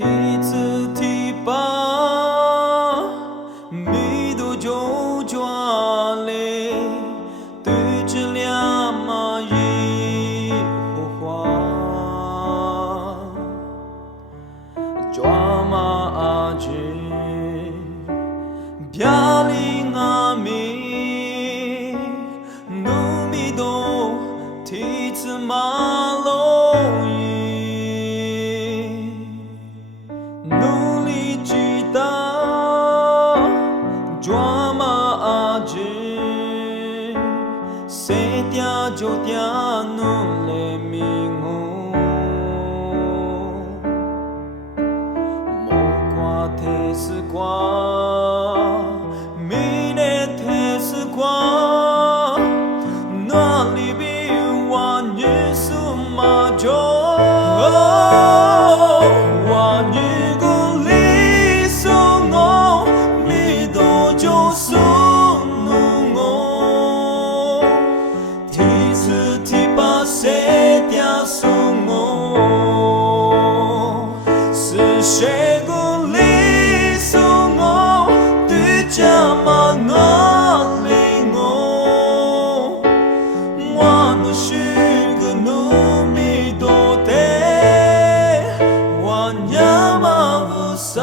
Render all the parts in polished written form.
梯子提拔，米都就抓嘞，对着两马一火花，抓马阿吉，漂亮阿米，努米都梯子马路。努力巨大，抓马阿吉，谁嗲就嗲努来迷糊，莫挂太死挂，迷来太死挂，哪里比我女苏马就。谁鼓励送我对家嘛哪里我，我那是个努米多的，我呀嘛不傻。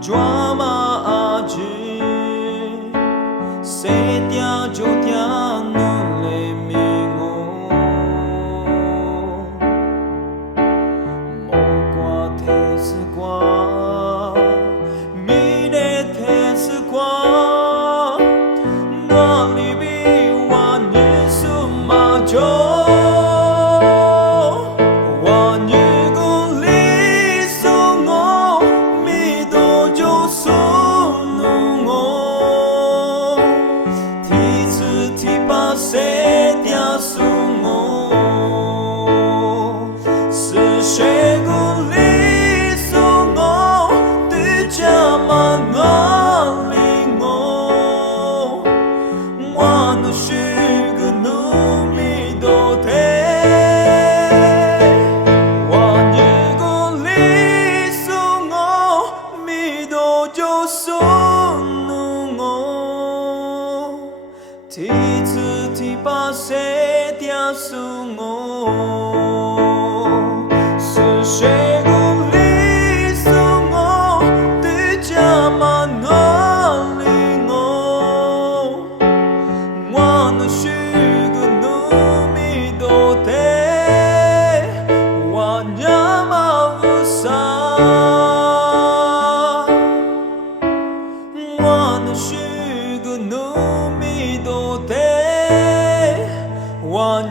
抓马阿吉，谁嗲就嗲努来迷糊，莫挂太死挂，迷来太死挂，哪里比我女苏马就。谁嗲送我？是谁鼓励送我？对家嘛哪里我？我那是个努米多的，我女鼓励送我，米多就送我。梯子提拔谁嗲送我？是谁鼓励送我？对家嘛哪里我？我那是个努米多的，我呀嘛不傻，我那是个努米多的。我。